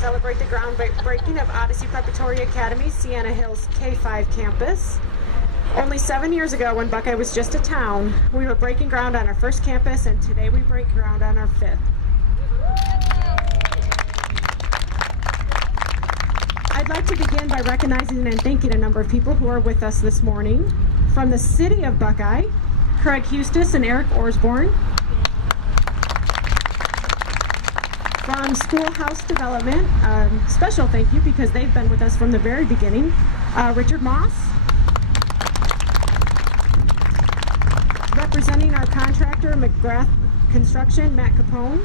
celebrate the groundbreaking of Odyssey Preparatory Academy, Sienna Hills K-5 campus. Only 7 years ago, when Buckeye was just a town, we were breaking ground on our first campus, and today we break ground on our fifth. I'd like to begin by recognizing and thanking a number of people who are with us this morning. From the city of Buckeye, Craig Hustis and Eric Orsborn. From Schoolhouse Development, special thank you because they've been with us from the very beginning. Richard Moss. Representing our contractor, McGrath Construction, Matt Capone.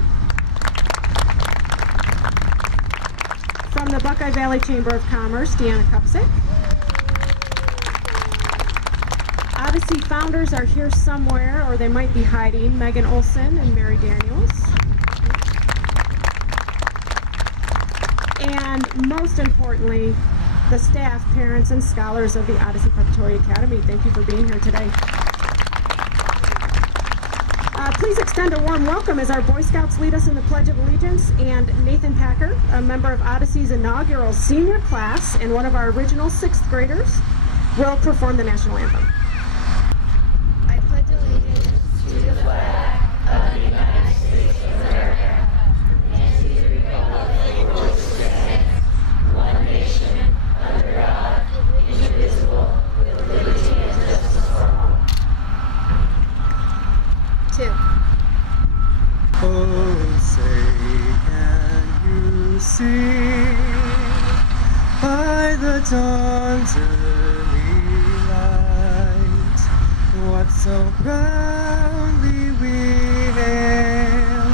From the Buckeye Valley Chamber of Commerce, Deanna Kupsik. Odyssey founders are here somewhere, or they might be hiding, Megan Olson and Mary Daniels. And most importantly, the staff, parents, and scholars of the Odyssey Preparatory Academy. Thank you for being here today. Please extend a warm welcome as our Boy Scouts lead us in the Pledge of Allegiance, and Nathan Packer, a member of Odyssey's inaugural senior class and one of our original 6th graders, will perform the national anthem. I pledge allegiance to the flag of the United States of America and to the republic for which it stands, one nation, under God, indivisible, with liberty and justice for all. 2. Oh, say can you see by the dawn's early light what so proudly we hail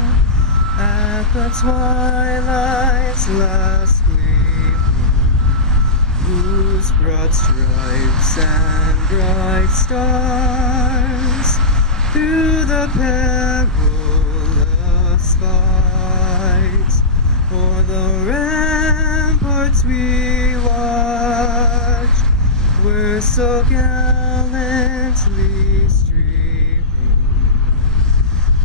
at the twilight's last gleaming, whose broad stripes and bright stars through the perilous fight o'er the ramparts we watched were so gallantly streaming,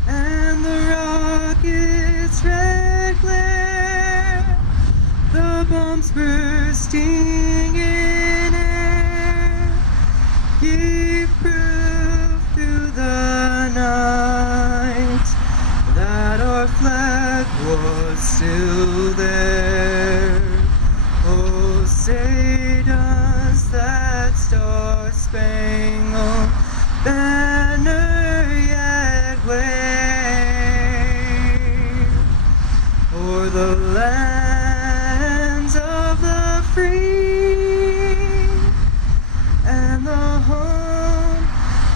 and the rocket's red glare, the bombs bursting in air, gave proof through the night that our flag was still there. Oh, say does that star-spangled banner yet wave o'er the lands of the free and the home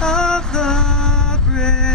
of the brave.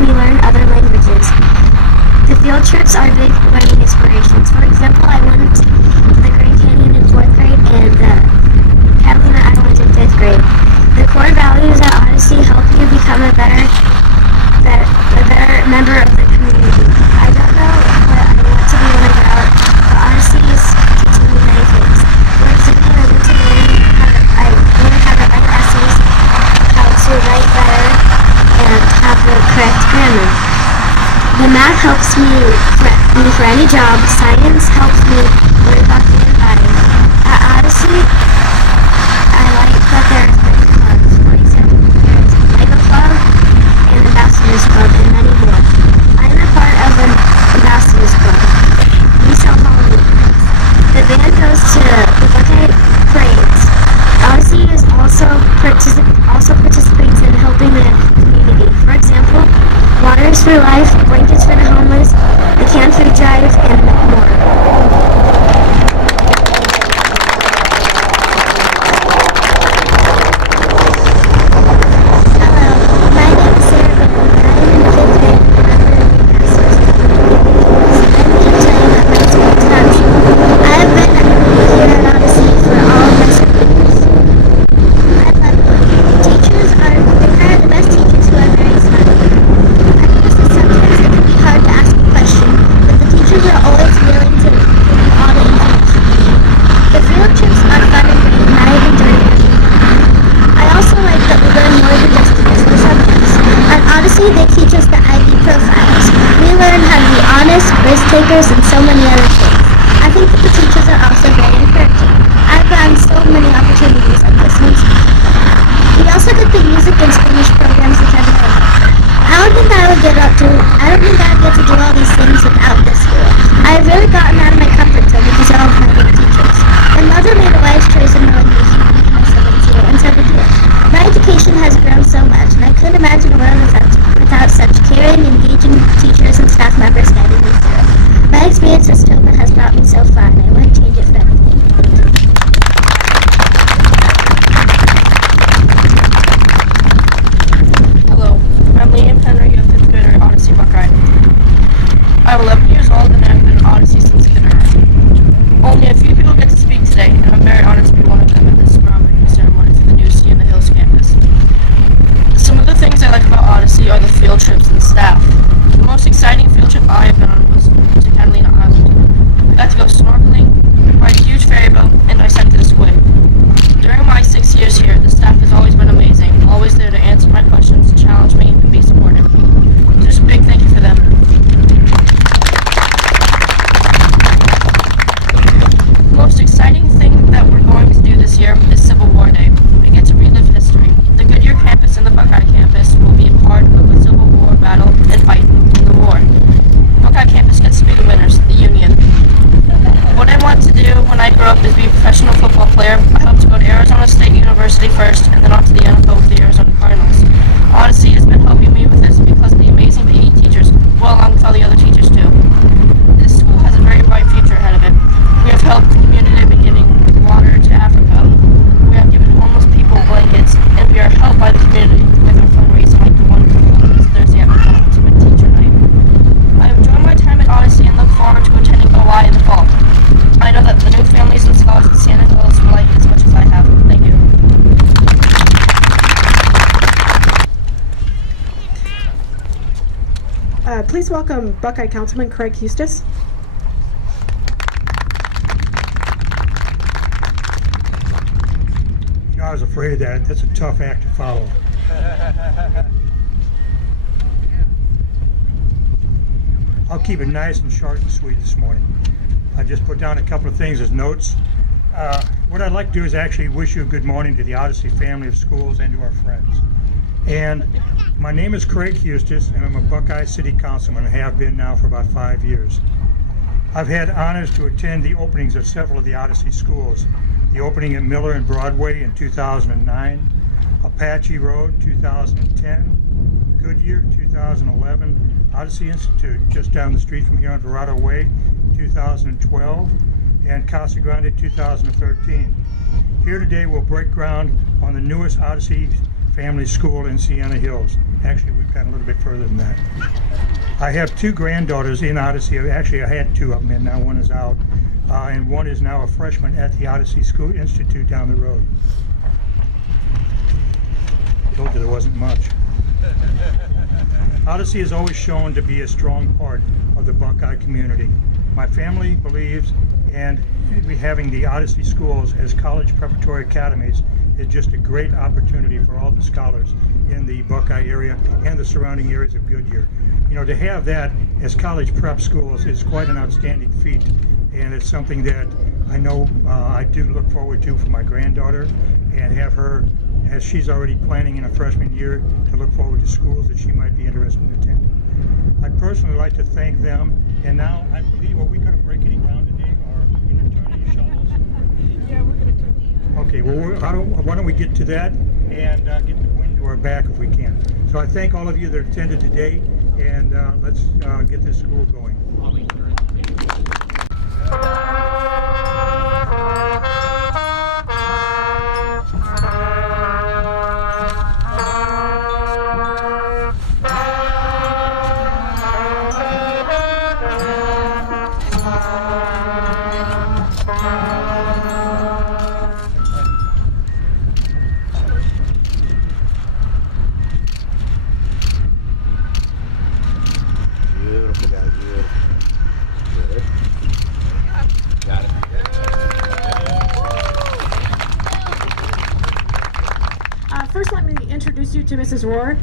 me learn other languages. The field trips are big learning inspirations. For example, I went to the Grand Canyon in 4th grade and the Catalina Islands in 5th grade. The core values at Odyssey help you become a better member of the community. I don't know what I want to be when I grow up, but Odyssey is teaching me many things. For example, I learned how to write essays, how to write better, and have the correct grammar. The math helps me for any job. Science helps me learn about the environment. At Odyssey, I like that there's many clubs. For example, there's a Lego Club, an Ambassadors Club, and many more. I'm a part of an Ambassadors Club. We sell Halloween things. The band goes to the Buckeye parades. Odyssey is also participates in helping the community. For example, Waters for Life, Blankets for the Homeless, the Canned Food Drive, and more. They teach us the ID profiles. We learn how to be honest, risk takers, and so many other things. I think that the teachers are also very encouraging. I've gotten so many opportunities like listening to them. We also get the music and Spanish programs, which I really like. I don't think I'd get to do all these things without this school. I've really gotten out of my comfort zone because of all of my good teachers. My mother made a wise choice in knowing me and my siblings here, and so did you. My education has grown so much, and I couldn't imagine a world without such caring, engaging teachers and staff members guiding me through. My experience as Topin has brought me so far, and I wouldn't change it for anything. Hello, I'm Liam Henry, a 5th grader at Odyssey Buckeye. I'm 11 years old and I've been at Odyssey since kindergarten. Only a few people get to speak today, and I'm very honored to be one of them at this groundbreaking ceremony for the new Sienna Hills campus. Some of the things I like about Odyssey are the field trips and staff. The most exciting field trip I have been on was to Catalina Island. We got to go snorkeling, ride a huge ferry boat, and dissect a squid. During my 6 years here, the staff has always been amazing, always there to answer my questions, challenge me, and be supportive. Just a big thank you for them. The most exciting thing that we're going to do this year is Civil War Day. We get to relive history. The Goodyear campus and the Buckeye campus will be a part of a Civil War battle and fight in the war. Buckeye campus gets to be the winners, the Union. What I want to do when I grow up is be a professional football player. I hope to go to Arizona State University first and then on to the NFL with the Arizona Cardinals. Odyssey has been helping me with this because of the amazing PE teachers, well along with all the other teachers too. This school has a very bright future ahead of it. We have helped the community by getting water to Africa. We have given homeless people blankets, and we are helped by the community with our fundraising like the one this Thursday at McDonald's with Teacher Night. I have enjoyed my time at Odyssey and look forward to attending OI in the fall. I know that the new families and scholars in Sienna Hills will like it as much as I have. Thank you. Please welcome Buckeye Councilman Craig Eustace. I was afraid of that. That's a tough act to follow. I'll keep it nice and short and sweet this morning. I just put down a couple of things as notes. What I'd like to do is actually wish you a good morning to the Odyssey family of schools and to our friends. And my name is Craig Eustace, and I'm a Buckeye City Councilman. I have been now for about 5 years. I've had honors to attend the openings of several of the Odyssey schools. The opening at Miller and Broadway in 2009, Apache Road 2010, Goodyear 2011, Odyssey Institute just down the street from here on Verrado Way 2012, and Casa Grande 2013. Here today we'll break ground on the newest Odyssey Family School in Sienna Hills. Actually, we've gone a little bit further than that. I have two granddaughters in Odyssey. Actually, I had two of them, and now one is out. And one is now a freshman at the Odyssey School Institute down the road. Told you there wasn't much. Odyssey is always shown to be a strong part of the Buckeye community. My family believes in having the Odyssey schools as college preparatory academies is just a great opportunity for all the scholars in the Buckeye area and the surrounding areas of Goodyear. You know, to have that as college prep schools is quite an outstanding feat, and it's something that I know I do look forward to for my granddaughter, and have her, as she's already planning in a freshman year, to look forward to schools that she might be interested in attending. I'd personally like to thank them, and now I believe, are we going to break any ground today, or are we going to turn any shovels? Yeah, we're going to turn. Okay, well, why don't we get to that and get the wind to our back if we can. So I thank all of you that attended today, and let's get this school going. Beautiful, guys, beautiful. Good. Got it. First, let me introduce you to Mrs. Rohr.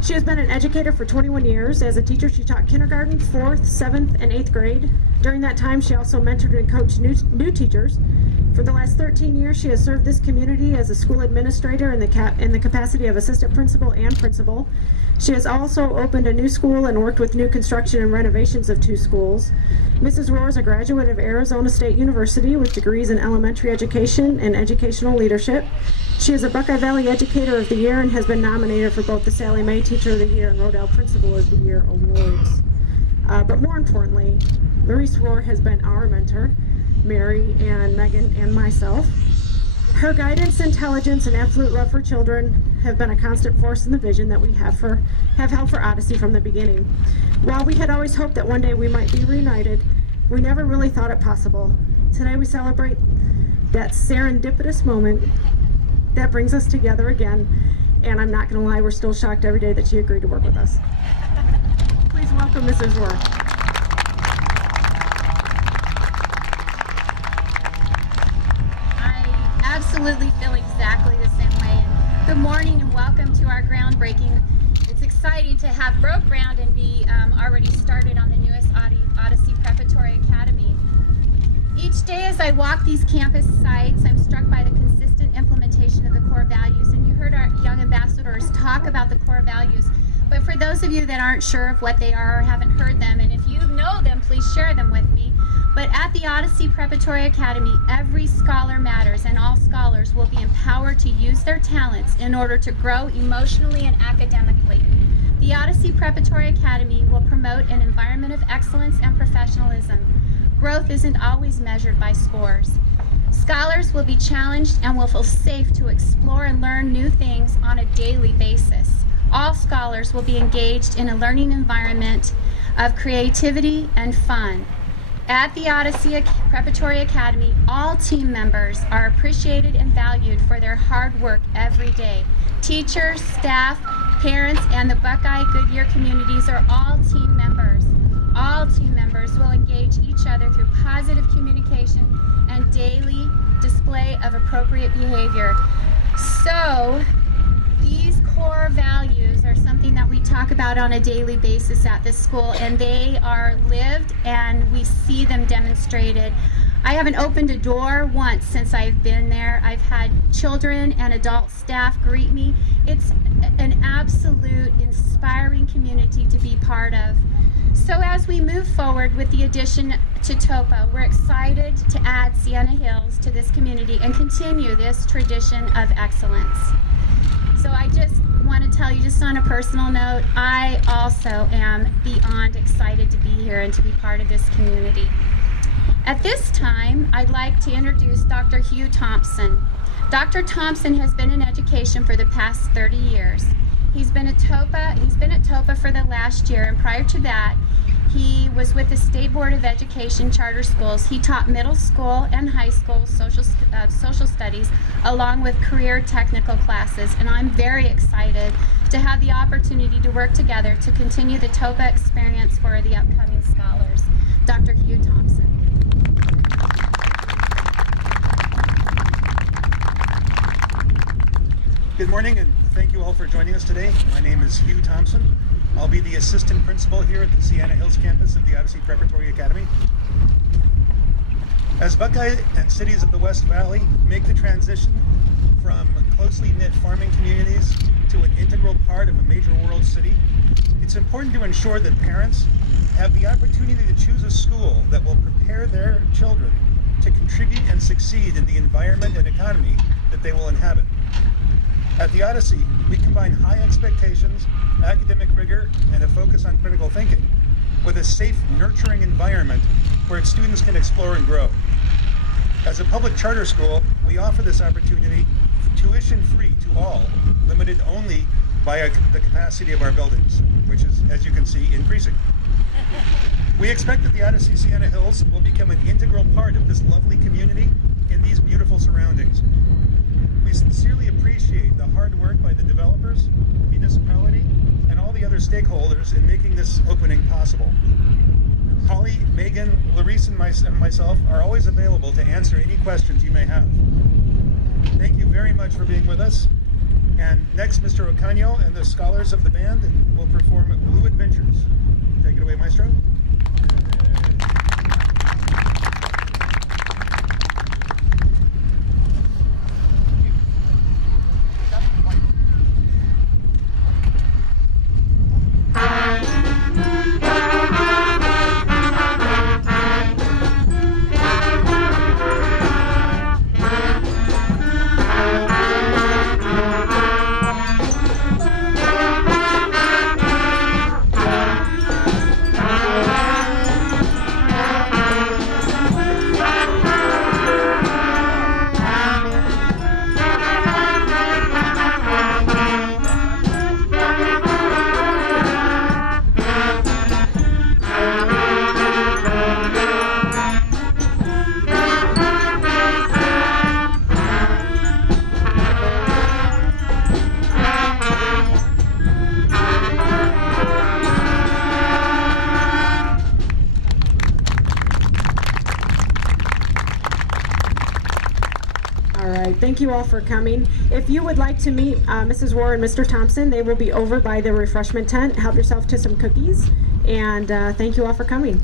She has been an educator for 21 years. As a teacher, she taught kindergarten, 4th, 7th, and 8th grade. During that time, she also mentored and coached new teachers. For the last 13 years, she has served this community as a school administrator in the capacity of assistant principal and principal. She has also opened a new school and worked with new construction and renovations of 2 schools. Mrs. Rohr is a graduate of Arizona State University with degrees in elementary education and educational leadership. She is a Buckeye Valley Educator of the Year and has been nominated for both the Sally Mae Teacher of the Year and Rodell Principal of the Year awards. But more importantly, Maurice Rohr has been our mentor, Mary and Megan and myself. Her guidance, intelligence, and absolute love for children have been a constant force in the vision that we have held for Odyssey from the beginning. While we had always hoped that one day we might be reunited, we never really thought it possible. Today we celebrate that serendipitous moment that brings us together again, and I'm not going to lie, we're still shocked every day that she agreed to work with us. Please welcome Mrs. Rohr. Absolutely feel exactly the same way. And good morning and welcome to our groundbreaking. It's exciting to have broke ground and be already started on the newest Odyssey Preparatory Academy. Each day as I walk these campus sites, I'm struck by the consistent implementation of the core values, and you heard our young ambassadors talk about the core values. But for those of you that aren't sure of what they are or haven't heard them, and if you know them, please share them with me. But at the Odyssey Preparatory Academy, every scholar matters, and all scholars will be empowered to use their talents in order to grow emotionally and academically. The Odyssey Preparatory Academy will promote an environment of excellence and professionalism. Growth isn't always measured by scores. Scholars will be challenged and will feel safe to explore and learn new things on a daily basis. All scholars will be engaged in a learning environment of creativity and fun. At the Odyssey Preparatory Academy, all team members are appreciated and valued for their hard work every day. Teachers, staff, parents, and the Buckeye Goodyear communities are all team members. All team members will engage each other through positive communication and daily display of appropriate behavior. So, these core values are something that we talk about on a daily basis at this school, and they are lived and we see them demonstrated. I haven't opened a door once since I've been there. I've had children and adult staff greet me. It's an absolute inspiring community to be part of. So as we move forward with the addition to Topo, we're excited to add Sienna Hills to this community and continue this tradition of excellence. So I just want to tell you, just on a personal note, I also am beyond excited to be here and to be part of this community. At this time, I'd like to introduce Dr. Hugh Thompson. Dr. Thompson has been in education for the past 30 years. He's been at TOPA for the last year, and prior to that, he was with the State Board of Education charter schools. He taught middle school and high school social studies along with career technical classes, and I'm very excited to have the opportunity to work together to continue the TOPA experience for the upcoming scholars. Dr. Hugh Thompson. Good morning, and thank you all for joining us today. My name is Hugh Thompson. I'll be the assistant principal here at the Sienna Hills campus of the Odyssey Preparatory Academy. As Buckeye and cities of the West Valley make the transition from closely knit farming communities to an integral part of a major world city, it's important to ensure that parents have the opportunity to choose a school that will prepare their children to contribute and succeed in the environment and economy that they will inhabit. At the Odyssey, we combine high expectations, academic rigor, and a focus on critical thinking with a safe, nurturing environment where its students can explore and grow. As a public charter school, we offer this opportunity tuition-free to all, limited only by the capacity of our buildings, which is, as you can see, increasing. We expect that the Odyssey Sienna Hills will become an integral part of this lovely community in these beautiful surroundings. We sincerely appreciate the hard work by the developers, the municipality, and all the other stakeholders in making this opening possible. Holly, Megan, Larisse, and myself are always available to answer any questions you may have. Thank you very much for being with us. And next, Mr. Ocaño and the scholars of the band will perform Blue Adventures. Take it away, Maestro. Thank you all for coming. If you would like to meet Mrs. Rohr and Mr. Thompson, they will be over by the refreshment tent. Help yourself to some cookies. And thank you all for coming.